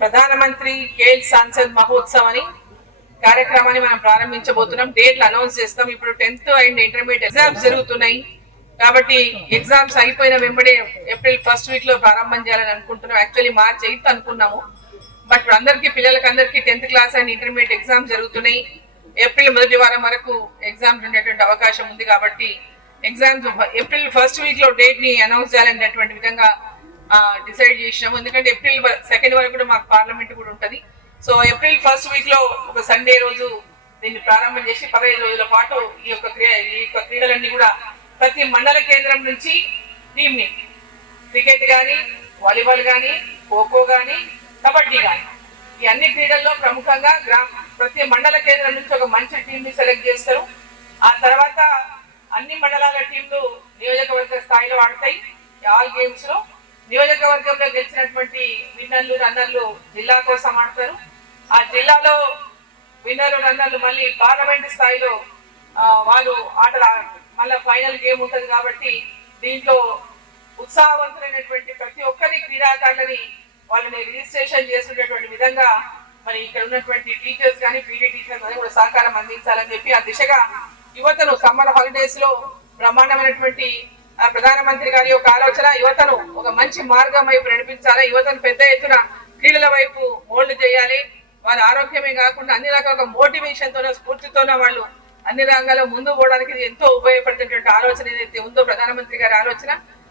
ప్రధానమంత్రి ఖేల్ సాన్సద్ మహోత్సవ్ అని కార్యక్రమాన్ని మనం ప్రారంభించబోతున్నాం. డేట్లు అనౌన్స్ చేస్తాం. ఇప్పుడు 10th అండ్ ఇంటర్మీడియట్ ఎగ్జామ్స్ జరుగుతున్నాయి కాబట్టి ఎగ్జామ్స్ అయిపోయిన వెంబడే ఏప్రిల్ 1st వీక్ లో ప్రారంభం చేయాలని అనుకుంటున్నాం. యాక్చువల్లీ మార్చ్ 8th అనుకున్నాము. బట్ ఇప్పుడు అందరికీ పిల్లలకందరికీ 10th class and intermediate exams జరుగుతున్నాయి. ఏప్రిల్ మొదటి వారం వరకు ఎగ్జామ్స్ ఉండేటువంటి అవకాశం ఉంది కాబట్టి ఎగ్జామ్స్ ఏప్రిల్ 1st వీక్ లో డేట్ ని అనౌన్స్ చేయాలనేటువంటి విధంగా డిసైడ్ చేసినాము. ఎందుకంటే ఏప్రిల్ 2nd వరకు కూడా మాకు పార్లమెంట్ కూడా ఉంటుంది. సో ఏప్రిల్ 1st వీక్ లో ఒక సండే రోజు దీన్ని ప్రారంభం చేసి 15 రోజుల పాటు ఈ యొక్క క్రీడలన్నీ కూడా ప్రతి మండల కేంద్రం నుంచి టీమ్ ని క్రికెట్ కానీ, వాలీబాల్ కానీ, ఖోఖో కానీ, కబడ్డీ కానీ ఈ అన్ని క్రీడల్లో ప్రముఖంగా ప్రతి మండల కేంద్రం నుంచి ఒక మంచి టీం ని సెలెక్ట్ చేస్తారు. ఆ తర్వాత అన్ని మండలాల టీంలు నియోజకవర్గ స్థాయిలో ఆడతాయి. ఆల్ గేమ్స్ లో నియోజకవర్గంలో గెలిచినటువంటి విన్నర్లు రన్నర్లు జిల్లా కోసం ఆడతారు. ఆ జిల్లాలో విన్నర్లు రన్నర్లు మళ్ళీ పార్లమెంట్ స్థాయిలో వాళ్ళు మళ్ళీ ఫైనల్ గేమ్ ఉంటుంది. కాబట్టి దీంట్లో ఉత్సాహవంతులైనటువంటి ప్రతి ఒక్కరి క్రీడాకారులని వాళ్ళని రిజిస్ట్రేషన్ చేసుకునేటువంటి విధంగా మరి ఇక్కడ ఉన్నటువంటి టీచర్స్ కానీ పీటీ టీచర్స్ కానీ కూడా సహకారం అందించాలని చెప్పి ఆ దిశగా యువతను సమ్మర్ హాలిడేస్ లో బ్రహ్మాండమైనటువంటి ప్రధానమంత్రి గారి యొక్క ఆలోచన యువతను ఒక మంచి మార్గం వైపు నడిపించాలి. యువతను పెద్ద ఎత్తున క్రీడల వైపు మోల్డ్ చేయాలి. వాళ్ళ ఆరోగ్యమే కాకుండా అన్ని రకాల మోటివేషన్ తోనో స్ఫూర్తితోనో వాళ్ళు అన్ని రంగాల్లో ముందు పోవడానికి ఎంతో ఉపయోగపడుతున్నటువంటి ఆలోచన ఏదైతే ఉందో ప్రధానమంత్రి గారి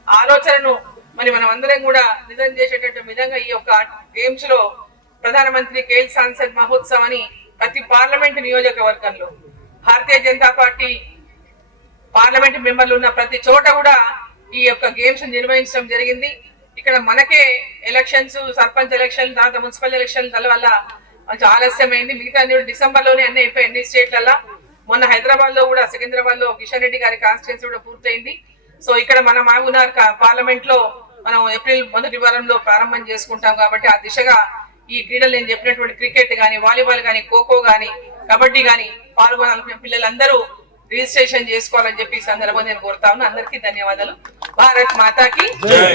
ఆలోచనను మరి మనం అందరం కూడా నిజం చేసేటటువంటి విధంగా ఈ యొక్క గేమ్స్ లో ప్రధానమంత్రి ఖేల్ సాన్సద్ మహోత్సవ్ అని ప్రతి పార్లమెంట్ నియోజకవర్గంలో భారతీయ జనతా పార్టీ పార్లమెంట్ మెంబర్లు ఉన్న ప్రతి చోట కూడా ఈ యొక్క గేమ్స్ నిర్వహించడం జరిగింది. ఇక్కడ మనకే ఎలక్షన్స్, సర్పంచ్ ఎలక్షన్, తర్వాత మున్సిపల్ ఎలక్షన్ వల్ల కొంచెం ఆలస్యమైంది. మిగతా డిసెంబర్ లోనే అన్ని అయిపోయి అన్ని స్టేట్లలో. మొన్న హైదరాబాద్ లో కూడా సికింద్రాబాద్ లో కిషన్ రెడ్డి గారి కాన్స్టిట్యున్సీ కూడా పూర్తయింది. సో ఇక్కడ మన మహబూబ్నగర్ పార్లమెంట్ లో మనం ఏప్రిల్ మొదటి వారంలో ప్రారంభం చేసుకుంటాం. కాబట్టి ఆ దిశగా ఈ క్రీడలు నేను చెప్పినటువంటి క్రికెట్ కానీ, వాలీబాల్ కానీ, ఖోఖో కానీ, కబడ్డీ కానీ పాల్గొనాలనుకునే పిల్లలందరూ రిజిస్ట్రేషన్ చేసుకోవాలని చెప్పి ఈ సందర్భంగా నేను కోరుతా ఉన్నా. అందరికీ ధన్యవాదాలు. భారత్ మాతాకి జై.